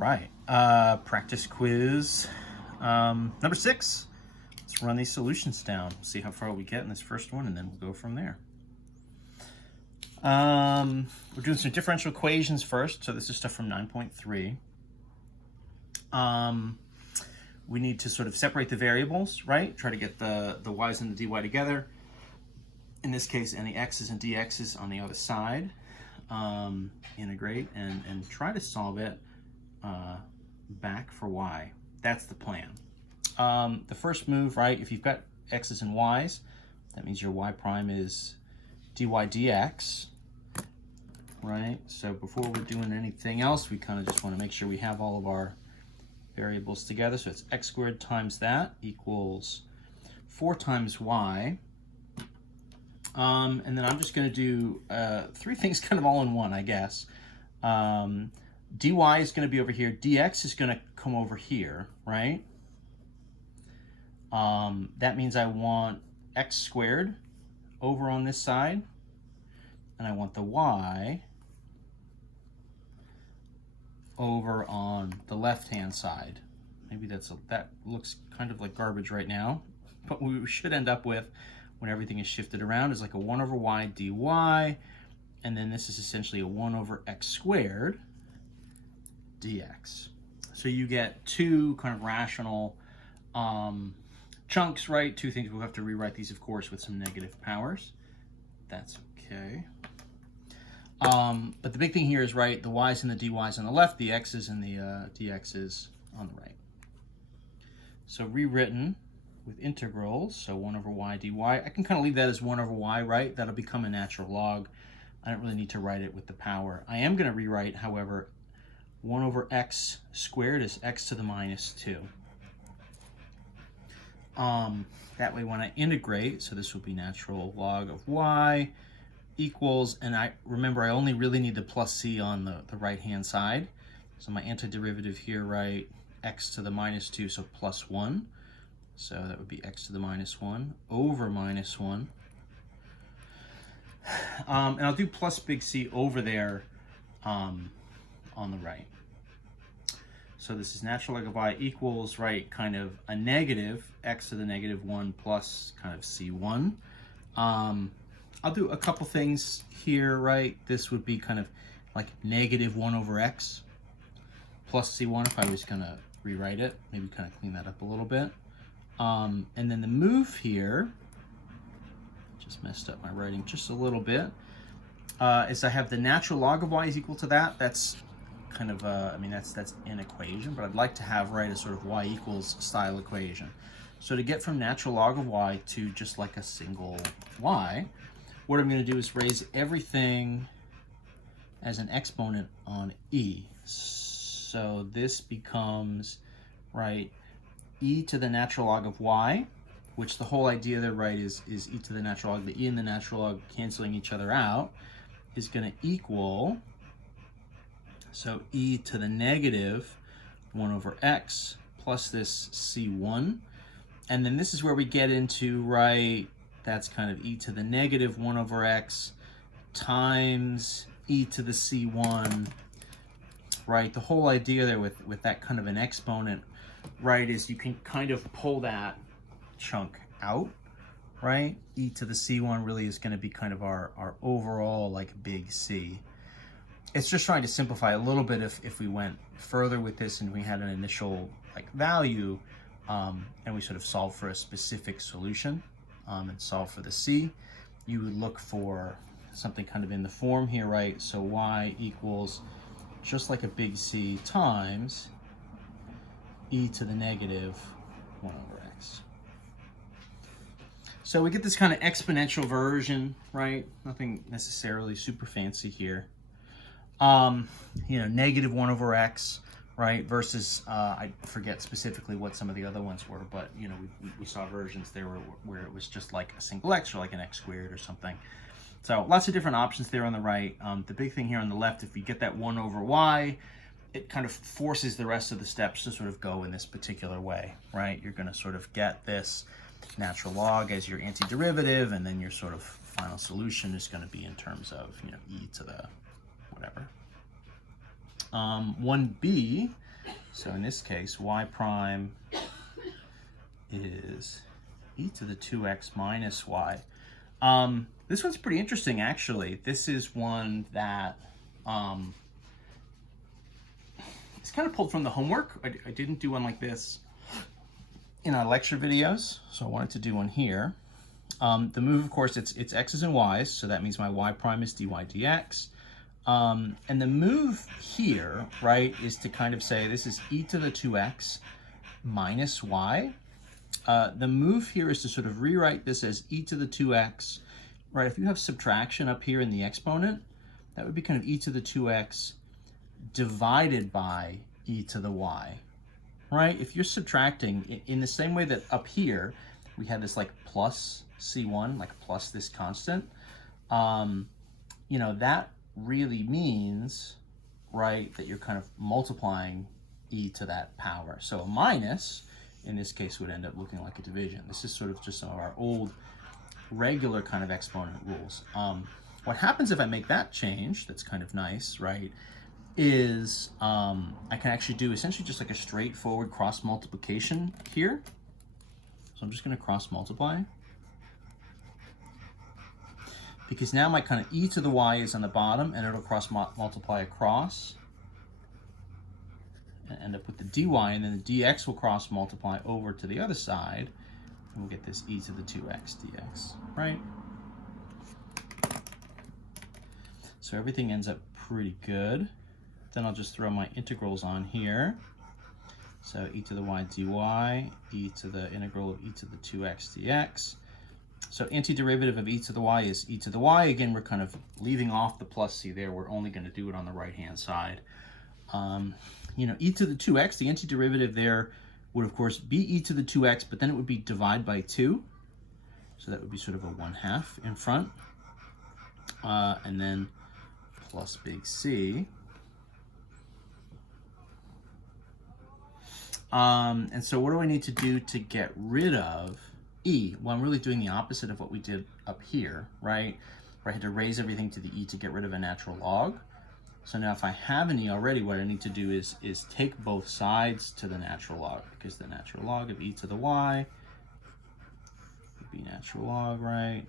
right, practice quiz number 6. Let's run these solutions down, see how far we get in this first one, and then we'll go from there. We're doing some differential equations first, so this is stuff from 9.3. We need to sort of separate the variables, right? Try to get the y's and the dy together. In this case, any x's and dx's on the other side. Integrate and try to solve it back for y. That's the plan. The first move, right, if you've got x's and y's, that means your y prime is dy dx, right? So before we're doing anything else, we kind of just want to make sure we have all of our variables together. So it's x squared times that equals 4 times y. And then I'm just going to do 3 things kind of all in one, I guess. Dy is going to be over here. Dx is going to come over here, right? That means I want x squared over on this side, and I want the y over on the left-hand side. Maybe that looks kind of like garbage right now, but what we should end up with when everything is shifted around is like a 1 over y dy, and then this is essentially a 1 over x squared dx. So you get 2 kind of rational chunks, right? 2 things. We'll have to rewrite these, of course, with some negative powers. That's okay. But the big thing here is, right, the y's and the dy's on the left, the x's and the dx's on the right. So rewritten with integrals, so 1 over y dy. I can kind of leave that as 1 over y, right? That'll become a natural log. I don't really need to write it with the power. I am going to rewrite, however, 1 over x squared is x to the minus 2. That way when I integrate, so this will be natural log of y equals, and I remember I only really need the plus c on the right-hand side. So my antiderivative here, right, x to the minus 2, so plus 1. So that would be x to the minus 1 over minus 1. And I'll do plus big C over there on the right. So this is natural log of y equals, right, kind of a negative x to the negative 1 plus kind of c1. I'll do a couple things here, right? This would be kind of like negative 1 over x plus c1 if I was going to rewrite it. Maybe kind of clean that up a little bit. And then the move here, just messed up my writing just a little bit, is I have the natural log of y is equal to that. That's kind of, I mean, that's an equation, but I'd like to have, right, a sort of y equals style equation. So to get from natural log of y to just like a single y, what I'm going to do is raise everything as an exponent on e. So this becomes, right, e to the natural log of y, which the whole idea there, right, is e to the natural log. The e and the natural log canceling each other out is going to equal, so e to the negative 1 over x plus this c1. And then this is where we get into, right, that's kind of e to the negative 1 over x times e to the c1, right? The whole idea there with that kind of an exponent, right, is you can kind of pull that chunk out, right? E to the c1 really is going to be kind of our overall, like, big C. It's just trying to simplify a little bit if we went further with this and we had an initial, like, value, and we sort of solve for a specific solution and solve for the C, you would look for something kind of in the form here, right? So y equals just like a big C times e to the negative 1 over x. So we get this kind of exponential version, right? Nothing necessarily super fancy here. You know, negative 1 over x, right, versus, I forget specifically what some of the other ones were, but, you know, we saw versions there where it was just like a single x or like an x squared or something. So lots of different options there on the right. The big thing here on the left, if we get that 1 over y, it kind of forces the rest of the steps to sort of go in this particular way, right? You're going to sort of get this natural log as your antiderivative, and then your sort of final solution is going to be in terms of, you know, e to the whatever. 1b So in this case, y prime is e to the 2x minus y. This one's pretty interesting, actually. This is one that it's kind of pulled from the homework. I didn't do one like this in our lecture videos, so I wanted to do one here. The move, of course, it's x's and y's, so that means my y prime is dy dx. And the move here, right, is to kind of say this is e to the 2x minus y. The move here is to sort of rewrite this as e to the 2x, right? If you have subtraction up here in the exponent, that would be kind of e to the 2x divided by e to the y, right? If you're subtracting in the same way that up here, we had this like plus c1, like plus this constant, you know, that really means, right, that you're kind of multiplying e to that power. So a minus, in this case, would end up looking like a division. This is sort of just some of our old regular kind of exponent rules. What happens if I make that change, that's kind of nice, right, is I can actually do essentially just like a straightforward cross multiplication here. So I'm just going to cross multiply. Because now my kind of e to the y is on the bottom, and it'll cross multiply across and end up with the dy, and then the dx will cross multiply over to the other side, and we'll get this e to the 2x dx, right? So everything ends up pretty good. Then I'll just throw my integrals on here. So e to the y dy, e to the integral of e to the 2x dx. So antiderivative of e to the y is e to the y. Again, we're kind of leaving off the plus c there. We're only going to do it on the right-hand side. You know, e to the 2x, the antiderivative there would, of course, be e to the 2x, but then it would be divided by 2. So that would be sort of a 1/2 in front. And then plus big C. And so what do I need to do to get rid of e? Well, I'm really doing the opposite of what we did up here, right? Where I had to raise everything to the e to get rid of a natural log. So now if I have an e already, what I need to do is take both sides to the natural log, because the natural log of e to the y would be natural log, right?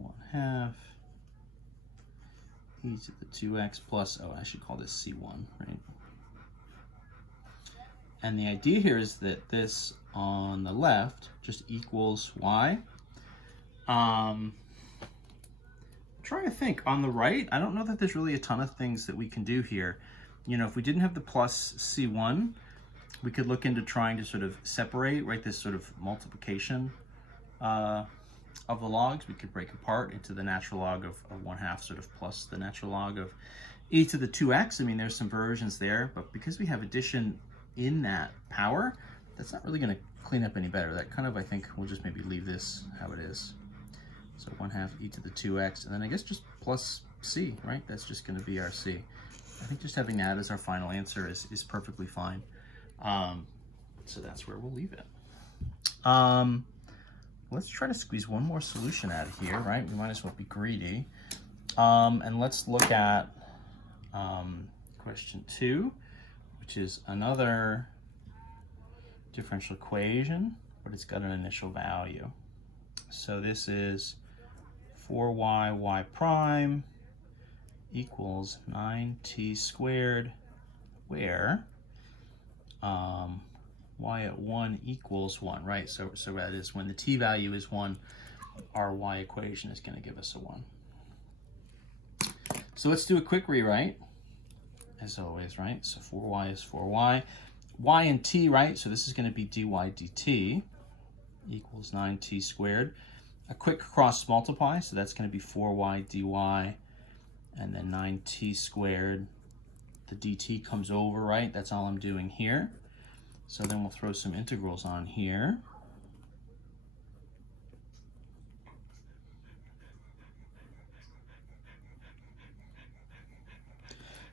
1/2 e to the 2x plus, oh, I should call this c1, right? And the idea here is that this on the left just equals y. Trying to think, on the right, I don't know that there's really a ton of things that we can do here. You know, if we didn't have the plus c1, we could look into trying to sort of separate, right, this sort of multiplication of the logs. We could break apart into the natural log of 1/2 sort of plus the natural log of e to the 2x. I mean, there's some versions there, but because we have addition in that power, that's not really going to clean up any better. That kind of, I think, we'll just maybe leave this how it is. So 1/2 e to the 2x, and then I guess just plus c, right? That's just going to be our c. I think just having that as our final answer is perfectly fine. So that's where we'll leave it. Let's try to squeeze one more solution out of here, right? We might as well be greedy. And let's look at question 2, which is another differential equation, but it's got an initial value. So this is 4y y prime equals 9t squared, where y at 1 equals 1, right? So that is when the t value is 1, our y equation is going to give us a 1. So let's do a quick rewrite, as always, right? So 4y is 4y. Y and t, right? So this is going to be dy dt equals 9t squared. A quick cross multiply, so that's going to be 4y dy, and then 9t squared. The dt comes over, right? That's all I'm doing here. So then we'll throw some integrals on here.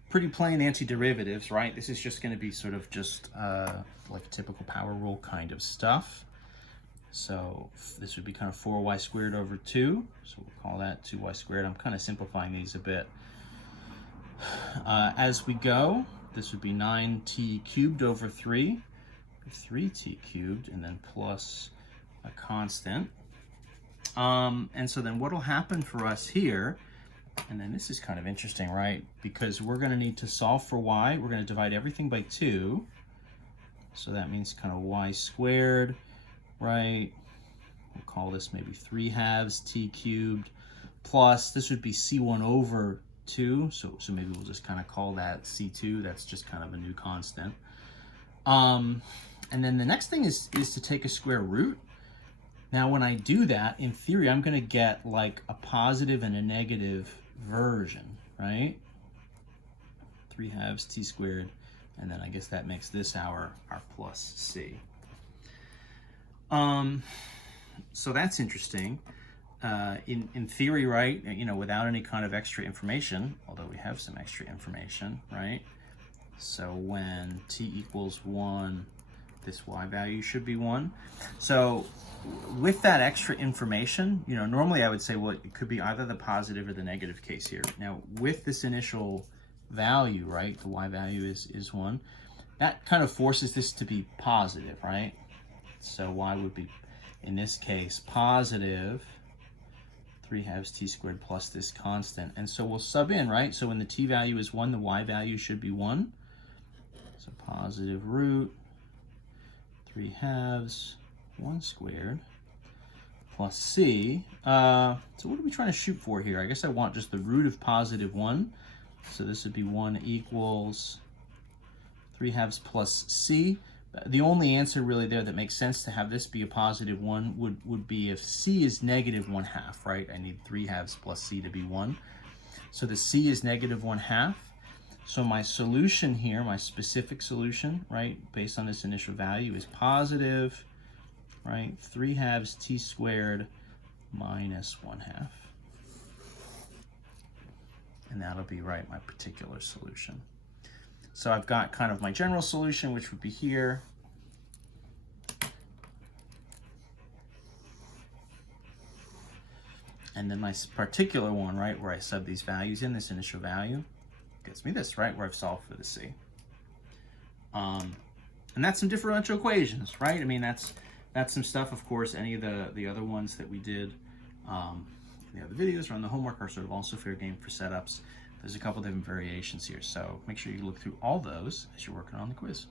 Pretty plain antiderivatives, right? This is just going to be sort of just like typical power rule kind of stuff. So this would be kind of 4y squared over 2. So we'll call that 2y squared. I'm kind of simplifying these a bit. As we go, this would be 9t cubed over 3, 3t cubed, and then plus a constant. And so then what will happen for us here, and then this is kind of interesting, right? Because we're going to need to solve for y. We're going to divide everything by 2. So that means kind of y squared, right? We'll call this maybe 3/2 t cubed plus, this would be c1 over 2. So maybe we'll just kind of call that c2. That's just kind of a new constant. And then the next thing is to take a square root. Now, when I do that, in theory, I'm going to get like a positive and a negative version, right? 3/2 t squared, and then I guess that makes this our plus c. So that's interesting. In theory, right, you know, without any kind of extra information, although we have some extra information, right? So when t equals 1, this y value should be 1. So with that extra information, you know, normally I would say, well, it could be either the positive or the negative case here. Now, with this initial value, right, the y value is 1, that kind of forces this to be positive, right? So y would be, in this case, positive 3/2 t squared plus this constant. And so we'll sub in, right? So when the t value is 1, the y value should be 1. So positive root 3/2 1 squared plus c. So what are we trying to shoot for here? I guess I want just the root of positive 1. So this would be 1 equals 3/2 plus c. The only answer really there that makes sense to have this be a positive 1 would be if c is negative 1/2, right? I need 3/2 plus c to be 1. So the c is negative 1/2. So my solution here, my specific solution, right, based on this initial value is positive, right, 3/2 t squared minus 1/2. And that'll be, right, my particular solution. So I've got kind of my general solution, which would be here. And then my particular one, right, where I sub these values in, this initial value, gets me this, right, where I've solved for the c. And that's some differential equations, right? I mean, that's some stuff, of course. Any of the other ones that we did in the other videos or on the homework are sort of also fair game for setups. There's a couple different variations here, so make sure you look through all those as you're working on the quiz.